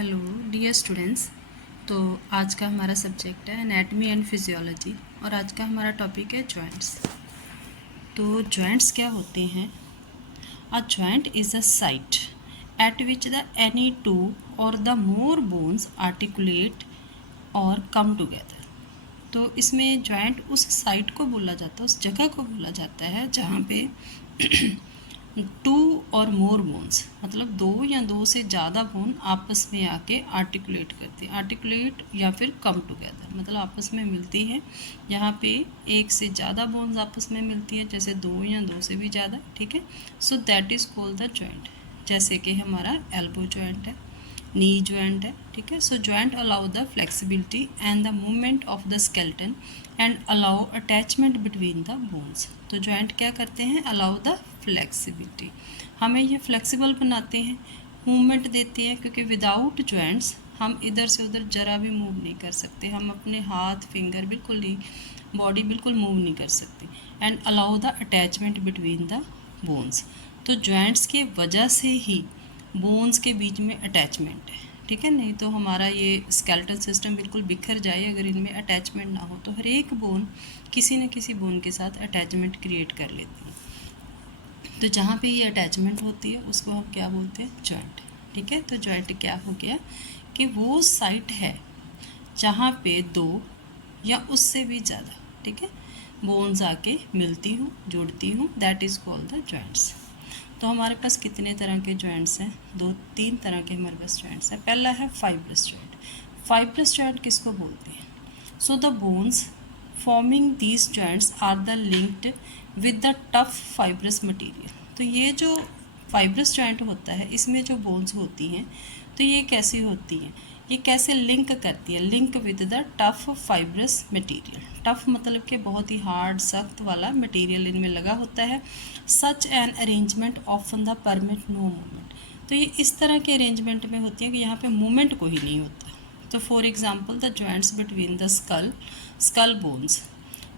Hello dear students. तो आज का हमारा सब्जेक्ट है एनाटमी एंड फिजियोलॉजी और आज का हमारा टॉपिक है जॉइंट्स। तो जॉइंट्स क्या होते हैं? A joint is a site eight which the any two और द मोर बोन्स आर्टिकुलेट और कम टुगेदर। तो इसमें जॉइंट उस साइट को बोला जाता है, उस जगह को बोला जाता है जहाँ पे टू और मोर बोन्स मतलब दो या दो से ज़्यादा बोन आपस में आके आर्टिकुलेट करते हैं। आर्टिकुलेट या फिर कम टुगेदर मतलब आपस में मिलती हैं। यहाँ पे एक से ज़्यादा बोन्स आपस में मिलती हैं, जैसे दो या दो से भी ज़्यादा। ठीक है, so that is called the joint. जैसे कि हमारा एल्बो जॉइंट है, नी जॉइंट है। ठीक है, so joint allow the flexibility and the movement of the skeleton and allow attachment between the bones. तो जॉइंट क्या करते हैं? अलाउ द फ्लेक्सिबिलिटी, हमें ये फ्लेक्सिबल बनाते हैं, मूवमेंट देती है, क्योंकि विदाउट जॉइंट्स हम इधर से उधर जरा भी मूव नहीं कर सकते। हम अपने हाथ फिंगर बिल्कुल नहीं, बॉडी बिल्कुल मूव नहीं कर सकते। And allow the attachment between the bones. तो जॉइंट्स की वजह से ही बोन्स के बीच में अटैचमेंट है। ठीक है, नहीं तो हमारा ये स्केलेटल सिस्टम बिल्कुल बिखर जाए अगर इनमें अटैचमेंट ना हो। तो हर एक बोन किसी न किसी बोन के साथ अटैचमेंट क्रिएट कर लेती है। तो जहाँ पे ये अटैचमेंट होती है उसको हम क्या बोलते हैं? जॉइंट। ठीक है, तो जॉइंट क्या हो गया कि वो साइट है जहाँ पे दो या उससे भी ज़्यादा, ठीक है, बोन्स आके मिलती हूँ, जुड़ती हूँ, that is called the joints. तो हमारे पास कितने तरह के जॉइंट्स हैं? दो तीन तरह के हमारे पास जॉइंट्स हैं। पहला है फाइब्रस जॉइंट। फाइब्रस जॉइंट किसको बोलते हैं? So the bones forming these joints are the linked with the tough fibrous material. तो ये जो फाइब्रस जॉइंट होता है इसमें जो बोन्स होती हैं तो ये कैसी होती हैं, ये कैसे लिंक करती है? Link with the tough fibrous material. Tough मतलब कि बहुत ही हार्ड सख्त वाला मटेरियल इनमें लगा होता है। Such an arrangement often the permit no movement. तो ये इस तरह के अरेंजमेंट में होती है कि यहाँ पे मूवमेंट को ही नहीं होता। तो for example the joints between the skull bones.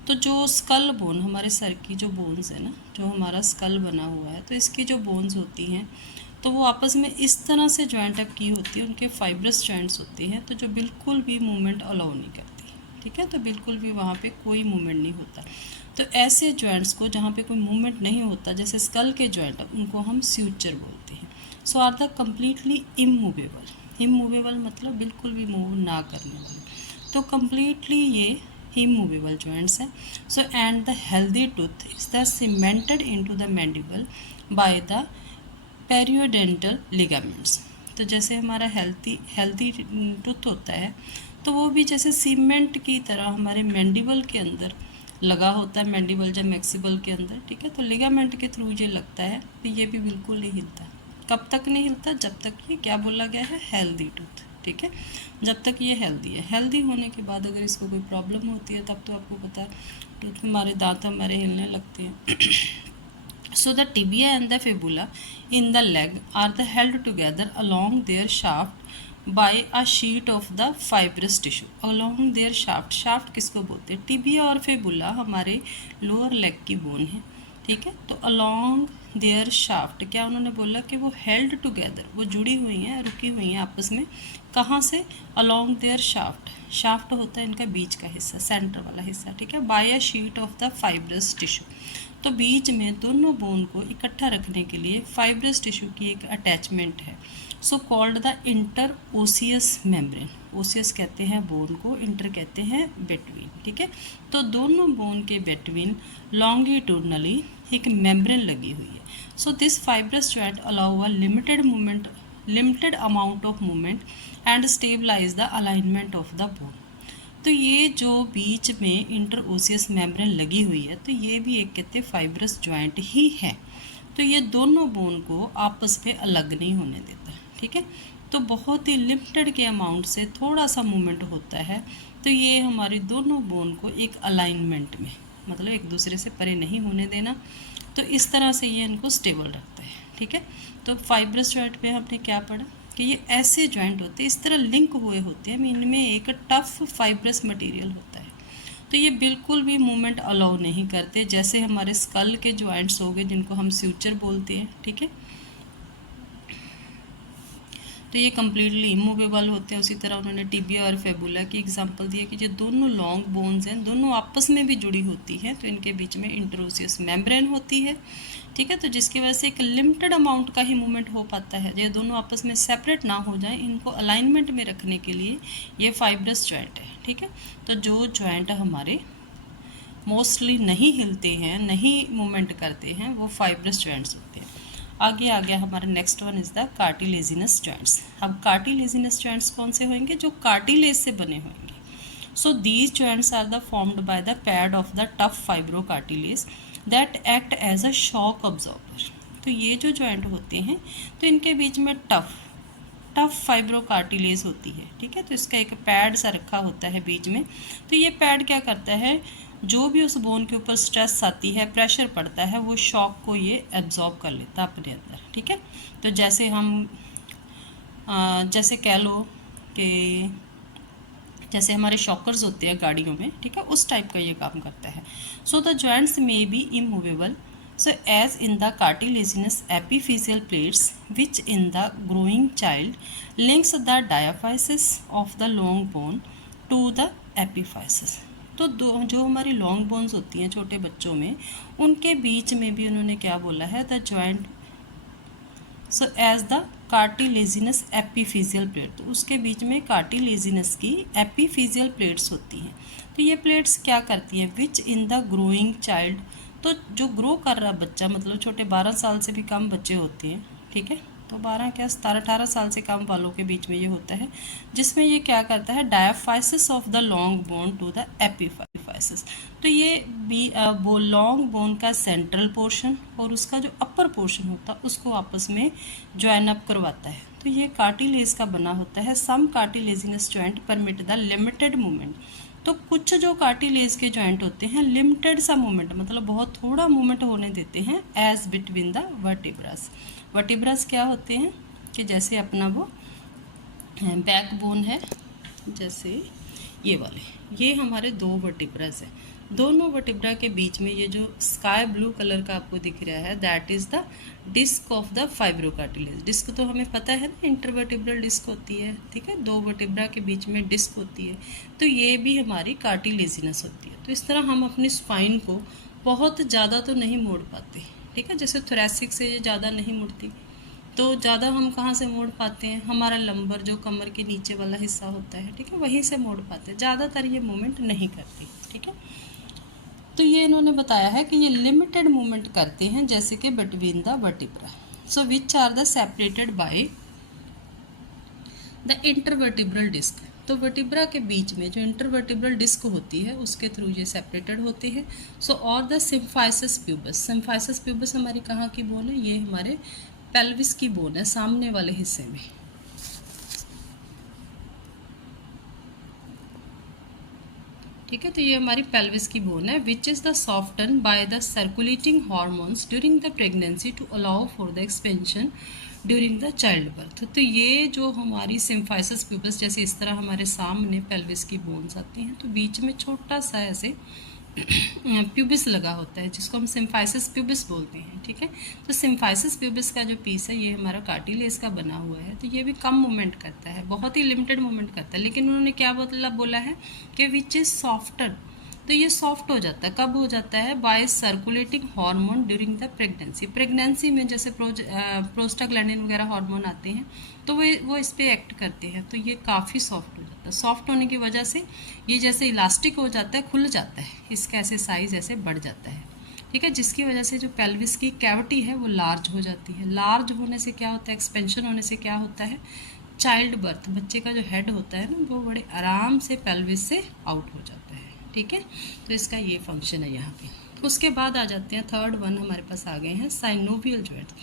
तो जो स्कल बोन हमारे सर की जो बोन्स है ना, जो हमारा स्कल बना हुआ है, तो इसकी जो बोन्स होती हैं तो वो आपस में इस तरह से जॉइंट अप की होती है, उनके फाइब्रस जॉइंट्स होती हैं, तो जो बिल्कुल भी मूवमेंट अलाउ नहीं करती। ठीक है, तो बिल्कुल भी वहाँ पे कोई मूवमेंट नहीं होता। तो ऐसे जॉइंट्स को जहाँ पे कोई मूवमेंट नहीं होता, जैसे स्कल के जॉइंट, उनको हम स्यूचर बोलते हैं। So are the completely immovable. Immovable मतलब बिल्कुल भी मूव ना करने वाले। तो कम्प्लीटली ये इमूवेबल जॉइंट्स हैं। So and the healthy tooth is the cemented into the mandible by the periodontal ligaments. तो जैसे हमारा हेल्दी टूथ होता है तो वो भी जैसे सीमेंट की तरह हमारे मैंडिबल के अंदर लगा होता है, मैंडिबल या मैक्सिबल के अंदर। ठीक है, तो लिगामेंट के थ्रू ये लगता है, तो ये भी बिल्कुल नहीं हिलता। कब तक नहीं हिलता? जब तक ये क्या बोला गया है? Healthy tooth. ठीक है, जब तक ये हेल्दी है। हेल्दी होने के बाद अगर इसको कोई प्रॉब्लम होती है तब तो आपको पता है टूथ हमारे दांत हमारे हिलने लगते हैं। So the tibia and the fibula in the leg are the held together along their shaft by a sheet of the fibrous tissue. Along their shaft, shaft किसको बोलते हैं? टिबिया और फिबुला हमारे लोअर लेग की bone है। ठीक है, तो along their shaft क्या उन्होंने बोला कि वो held together, वो जुड़ी हुई हैं, रुकी हुई हैं आपस में। कहाँ से? along their shaft। शाफ्ट होता है इनका बीच का हिस्सा, सेंटर वाला हिस्सा। ठीक है, by a sheet of the fibrous tissue. तो बीच में दोनों बोन को इकट्ठा रखने के लिए फाइब्रस टिश्यू की एक अटैचमेंट है, so called the inter osseous membrane. Osseous कहते हैं बोन को, इंटर कहते हैं बिटवीन। ठीक है, तो दोनों बोन के बिटवीन लॉन्गिट्यूडनली एक मेम्ब्रेन लगी हुई है। So this fibrous joint allow a limited amount of movement and stabilize the alignment of the bone. तो ये जो बीच में इंटरओसियस मेम्ब्रेन लगी हुई है तो ये भी एक कहते हैं फाइब्रस जॉइंट ही है। तो ये दोनों बोन को आपस में अलग नहीं होने देता। ठीक है, तो बहुत ही लिमिटेड के अमाउंट से थोड़ा सा मूवमेंट होता है तो ये हमारी दोनों बोन को एक अलाइनमेंट में, मतलब एक दूसरे से परे नहीं होने देना, तो इस तरह से ये इनको स्टेबल रखता है। ठीक है, तो फाइब्रस जॉइंट में हमने क्या पढ़ा कि ये ऐसे जॉइंट होते हैं, इस तरह लिंक हुए होते हैं, इनमें एक टफ फाइब्रस मटेरियल होता है। तो ये बिल्कुल भी मूवमेंट अलाउ नहीं करते, जैसे हमारे स्कल के जॉइंट्स हो गए जिनको हम स्यूचर बोलते हैं। ठीक है, तो ये कम्प्लीटली इमूवेबल होते हैं। उसी तरह उन्होंने टिबिया और फेबुला की एग्जांपल दिया कि ये दोनों लॉन्ग बोन्स हैं, दोनों आपस में भी जुड़ी होती हैं, तो इनके बीच में इंटरोसियस मेम्ब्रेन होती है, ठीक है। तो जिसकी वजह से एक लिमिटेड अमाउंट का ही मूवमेंट हो पाता है। ये दोनों आपस में सेपरेट ना हो जाए, इनको अलाइनमेंट में रखने के लिए ये फाइब्रस जॉइंट है, ठीक है। तो जो जॉइंट हमारे मोस्टली नहीं हिलते हैं, नहीं मूवमेंट करते हैं, वो फाइब्रस जॉइंट्स होते हैं। आगे आ गया हमारा next one is the cartilaginous joints. अब कार्टिलेजिनस जॉइंट्स कौन से होंगे? जो कार्टिलेज से बने होंगे। So these joints are the formed by the pad of the tough fibro cartilage that act as a shock absorber. तो ये जो जॉइंट होते हैं, तो इनके बीच में टफ फाइब्रो कार्टिलेज होती है, ठीक है। तो इसका एक पैड सा रखा होता है बीच में। तो ये पैड क्या करता है, जो भी उस बोन के ऊपर स्ट्रेस आती है, प्रेशर पड़ता है, वो शॉक को ये एब्जॉर्ब कर लेता है अपने अंदर, ठीक है। तो जैसे हम जैसे कह लो कि जैसे हमारे शॉकर्स होते हैं गाड़ियों में, ठीक है, उस टाइप का ये काम करता है। So the joints may be immovable, so as in the cartilaginous epiphyseal plates which in the growing child links the diaphysis of the long bone to the epiphysis। तो जो हमारी लॉन्ग बोन्स होती हैं छोटे बच्चों में, उनके बीच में भी उन्होंने क्या बोला है, the joint so as the cartilaginous epiphyseal plate. तो उसके बीच में कार्टिलेजिनस की एपीफिजियल प्लेट्स होती हैं। तो ये प्लेट्स क्या करती हैं, विच इन द ग्रोइंग चाइल्ड, तो जो ग्रो कर रहा बच्चा, मतलब छोटे 12 साल से भी कम बच्चे होते हैं, ठीक है। तो 12 क्या 17-18 साल से कम वालों के बीच में ये होता है, जिसमें ये क्या करता है, diaphysis of the long bone to the epiphysis. तो ये वो लॉन्ग बोन का सेंट्रल पोर्शन और उसका जो अपर पोर्शन होता है उसको आपस में ज्वाइन अप करवाता है। तो ये कार्टिलेज का बना होता है। Some cartilaginous joint permit the limited movement. तो कुछ जो कार्टिलेज के जॉइंट होते हैं लिमिटेड सा मूवमेंट, मतलब बहुत थोड़ा मूवमेंट होने देते हैं, as between the vertebras. Vertebras क्या होते हैं कि जैसे अपना वो बैकबोन है, जैसे ये वाले, ये हमारे दो वर्टिब्रास हैं। दोनों वर्टिब्रा के बीच में ये जो स्काई ब्लू कलर का आपको दिख रहा है, that is the disc of the fibrocartilage. Disc तो हमें पता है ना, इंटरवर्टिब्रल डिस्क होती है, ठीक है, दो वर्टिब्रा के बीच में डिस्क होती है। तो ये भी हमारी कार्टिलेजिनस होती है। तो इस तरह हम अपनी स्पाइन को बहुत ज़्यादा तो नहीं मोड़ पाते, ठीक है। जैसे थोरैसिक से ये ज़्यादा नहीं मुड़ती, तो ज़्यादा हम कहाँ से मोड़ पाते हैं, हमारा लंबर जो कमर के नीचे वाला हिस्सा होता है, ठीक है, वहीं से मोड़ पाते हैं। ज़्यादातर ये मूवमेंट नहीं करती, ठीक है। तो ये इन्होंने बताया है कि ये लिमिटेड मूवमेंट करते हैं, जैसे कि between the vertebra, so which are the separated by the intervertebral disc. तो वर्टिब्रा के बीच में जो इंटरवर्टिब्रल डिस्क होती है उसके थ्रू ये सेपरेटेड होते हैं। सो और the symphysis pubis. Symphysis pubis हमारी कहाँ की बोन है, ये हमारे पेल्विस की बोन है, सामने वाले हिस्से में, ठीक है। तो ये हमारी पेल्विस की बोन है, which is the soften by the circulating hormones during the pregnancy to allow for the expansion during the child birth. तो ये जो हमारी सिम्फाइसिस प्यूबस, जैसे इस तरह हमारे सामने पेल्विस की बोन्स आती हैं, तो बीच में छोटा सा ऐसे प्यूबिस लगा होता है, जिसको हम सिम्फाइसिस प्यूबिस बोलते हैं, ठीक है। तो सिम्फाइसिस प्यूबिस का जो पीस है ये हमारा कार्टिलेज का बना हुआ है। तो ये भी कम मूवमेंट करता है, बहुत ही लिमिटेड मूवमेंट करता है, लेकिन उन्होंने क्या बोला है कि विच इज़ सॉफ्टर। तो ये सॉफ्ट हो जाता है, कब हो जाता है, by circulating hormone during the pregnancy. Pregnancy में जैसे प्रोस्टाग्लैंडिन वगैरह हार्मोन आते हैं, तो वो इस पर एक्ट करते हैं, तो ये काफ़ी सॉफ्ट हो जाता है। सॉफ्ट होने की वजह से ये जैसे इलास्टिक हो जाता है, खुल जाता है, इसका ऐसे साइज ऐसे बढ़ जाता है, ठीक है, जिसकी वजह से जो पेल्विस की कैविटी है वो लार्ज हो जाती है। लार्ज होने से क्या होता है, एक्सपेंशन होने से क्या होता है, चाइल्ड बर्थ, बच्चे का जो हेड होता है ना, वो बड़े आराम से पेल्विस से आउट हो जाता है, ठीक है। तो इसका ये फंक्शन है यहाँ पे। उसके बाद आ जाते हैं, थर्ड वन हमारे पास आ गए हैं साइनोवियल जॉइंट्स।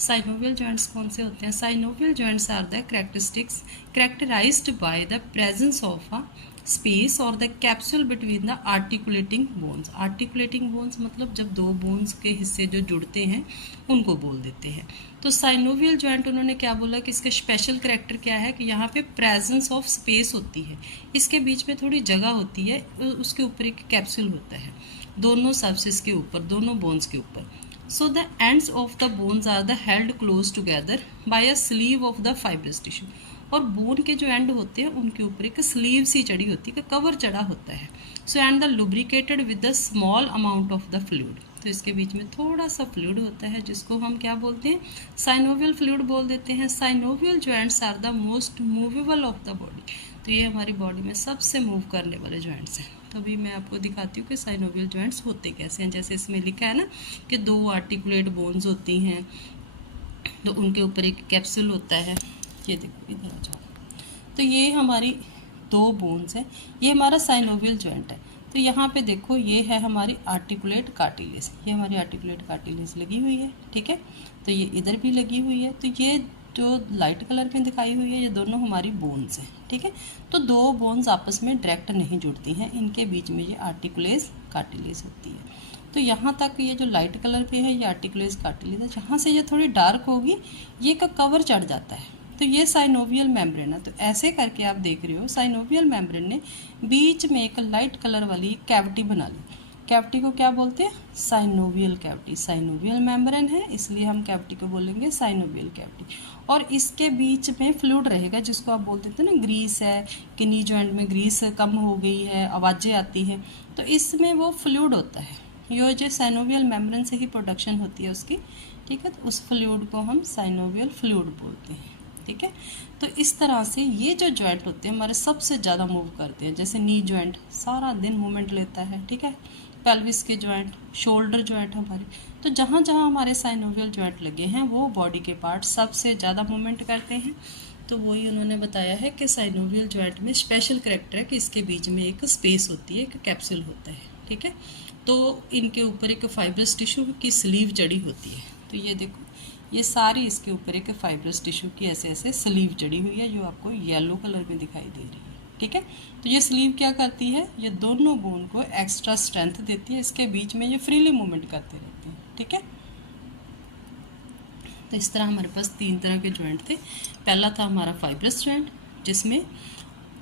साइनोवियल जॉइंट्स कौन से होते हैं, synovial joints are the characteristics characterised by the presence of a space और the capsule between the articulating bones. Articulating bones मतलब जब दो बोन्स के हिस्से जो जुड़ते हैं उनको बोल देते हैं। तो साइनोवियल जॉइंट उन्होंने क्या बोला कि इसका स्पेशल करैक्टर क्या है कि यहाँ पे प्रेजेंस ऑफ स्पेस होती है, इसके बीच में थोड़ी जगह होती है, उसके ऊपर एक कैप्सूल होता है, दोनों सर्फेस के ऊपर, दोनों बोन्स के ऊपर। So the ends of the bones are the held close together by a sleeve of the fibrous tissue. और बोन के जो एंड होते हैं उनके ऊपर एक स्लीव सी चढ़ी होती है, कवर चढ़ा होता है। सो and the lubricated with the small amount of the fluid. तो इसके बीच में थोड़ा सा फ्लूइड होता है जिसको हम क्या बोलते हैं, साइनोवियल फ्लूइड बोल देते हैं। Synovial joints are the most movable of the body. तो ये हमारी बॉडी में सबसे मूव करने वाले जॉइंट्स हैं। तो अभी मैं आपको दिखाती हूँ कि साइनोवियल जॉइंट्स होते कैसे हैं। जैसे इसमें लिखा है ना कि 2 आर्टिकुलेट बोन्स होती हैं, तो उनके ऊपर एक कैप्सूल होता है। ये देखो, इधर आ जाओ। तो ये हमारी 2 बोन्स हैं, ये हमारा साइनोवियल जॉइंट है। तो यहाँ पे देखो, ये है हमारी आर्टिकुलेट कार्टिलेज, ये हमारी आर्टिकुलेट कार्टिलेज लगी हुई है, ठीक है। तो ये इधर भी लगी हुई है। तो ये जो लाइट कलर में दिखाई हुई है, ये दोनों हमारी बोन्स हैं, ठीक है। तो 2 बोन्स आपस में डायरेक्ट नहीं जुड़ती हैं, इनके बीच में ये आर्टिकुलेज कार्टिलेज होती है। तो यहाँ तक ये जो लाइट कलर पे है, ये आर्टिकुलेज कार्टिलेज है। जहाँ से ये थोड़ी डार्क होगी, ये का कवर चढ़ जाता है, तो ये साइनोवियल मेम्ब्रेन है। तो ऐसे करके आप देख रहे हो, साइनोवियल मेम्ब्रेन ने बीच में एक लाइट कलर वाली कैविटी बना ली। कैविटी को क्या बोलते हैं, साइनोवियल कैविटी। साइनोवियल मेम्ब्रेन है, इसलिए हम कैविटी को बोलेंगे साइनोवियल कैविटी। और इसके बीच में फ्लूइड रहेगा, जिसको आप बोलते थे ना ग्रीस है, कि नी जॉइंट में ग्रीस कम हो गई है, आवाज़ें आती हैं, तो इसमें वो फ्लूइड होता है। ये जो साइनोवियल मेम्ब्रेन से ही प्रोडक्शन होती है उसकी, ठीक है। तो उस फ्लूइड को हम साइनोवियल फ्लूइड बोलते हैं, ठीक है। तो इस तरह से ये जो जॉइंट होते हैं हमारे सबसे ज़्यादा मूव करते हैं। जैसे नी जॉइंट सारा दिन मूवमेंट लेता है, ठीक है। पेल्विस के जॉइंट, शोल्डर जॉइंट हमारे, तो जहाँ जहाँ हमारे साइनोवियल जॉइंट लगे हैं वो बॉडी के पार्ट सबसे ज़्यादा मूवमेंट करते हैं। तो वही उन्होंने बताया है कि साइनोवियल जॉइंट में स्पेशल करेक्टर है कि इसके बीच में एक स्पेस होती है, एक कैप्सूल होता है, ठीक है। तो इनके ऊपर एक फाइब्रस टिश्यू की स्लीव जड़ी होती है। तो ये देखो, ये सारी इसके ऊपर एक फाइब्रस टिश्यू की ऐसे ऐसे स्लीव जड़ी हुई है, जो आपको येलो कलर में दिखाई दे रही है, ठीक है। तो ये स्लीव क्या करती है, ये दोनों बोन को एक्स्ट्रा स्ट्रेंथ देती है। इसके बीच में ये फ्रीली मूवमेंट करते रहते हैं, ठीक है। तो इस तरह हमारे पास 3 तरह के जॉइंट थे। पहला था हमारा फाइब्रस जॉइंट, जिसमें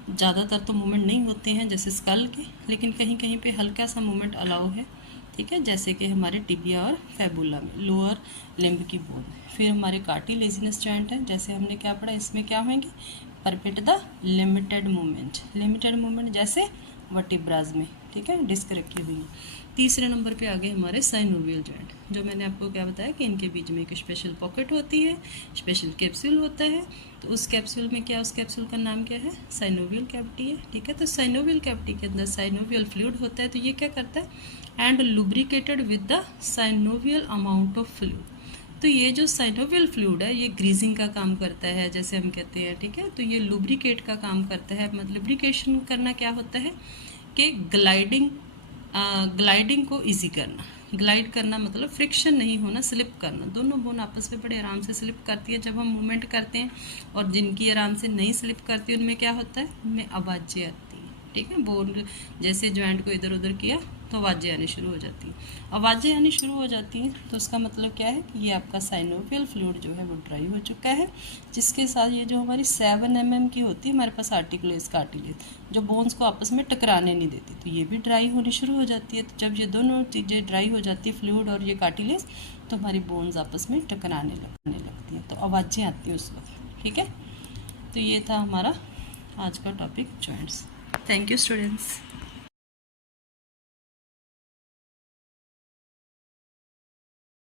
ज़्यादातर तो मूवमेंट नहीं होते हैं जैसे स्कल के, लेकिन कहीं कहीं पे हल्का सा मूवमेंट अलाउ है, ठीक है। जैसे कि हमारे टिबिया और फैबुला में, लोअर लिम्ब की बोन। फिर हमारे कार्टिलेजिनस जॉइंट है, जैसे हमने क्या पढ़ा, इसमें क्या होंगे, permit the limited movement, limited movement जैसे वर्टिब्राज में, ठीक है, डिस्क रखी हुई है। तीसरे नंबर पे आ गए हमारे साइनोवियल जॉइंट, जो मैंने आपको क्या बताया कि इनके बीच में एक स्पेशल पॉकेट होती है, स्पेशल कैप्सूल होता है। तो उस कैप्सूल में क्या, उस कैप्सूल का नाम क्या है, साइनोवियल कैविटी है, ठीक है। तो साइनोवियल कैविटी के अंदर साइनोवियल फ्लूइड होता है। तो ये क्या करता है, and lubricated with the synovial amount of fluid. तो ये जो साइनोवियल फ्लूइड है, ये ग्रीजिंग का काम करता है, जैसे हम कहते हैं, ठीक है। तो ये लुब्रिकेट का काम करता है। मतलब लुब्रिकेशन करना क्या होता है कि ग्लाइडिंग को इजी करना। ग्लाइड करना मतलब फ्रिक्शन नहीं होना, स्लिप करना। दोनों बोन आपस में बड़े आराम से स्लिप करती है जब हम मूवमेंट करते हैं, और जिनकी आराम से नहीं स्लिप करती उनमें क्या होता है, उनमें आवाज़ें आती हैं, ठीक है। बोन जैसे जॉइंट को इधर उधर किया तो आवाज़ें आनी शुरू हो जाती हैं। आवाज़ें आनी शुरू हो जाती हैं तो उसका मतलब क्या है कि ये आपका साइनोवियल फ्लूइड जो है वो ड्राई हो चुका है, जिसके साथ ये जो हमारी 7 mm की होती है हमारे पास आर्टिकुलेज कार्टिलेज, जो बोन्स को आपस में टकराने नहीं देती, तो ये भी ड्राई होनी शुरू हो जाती है। तो जब ये दोनों चीज़ें ड्राई हो जाती है, फ्लूइड और ये कार्टिलेज, तो हमारी बोन्स आपस में टकराने लगती है, तो आवाज़ें आती हैं उस वक्त, ठीक है। तो ये था हमारा आज का topic, joints. Thank you students.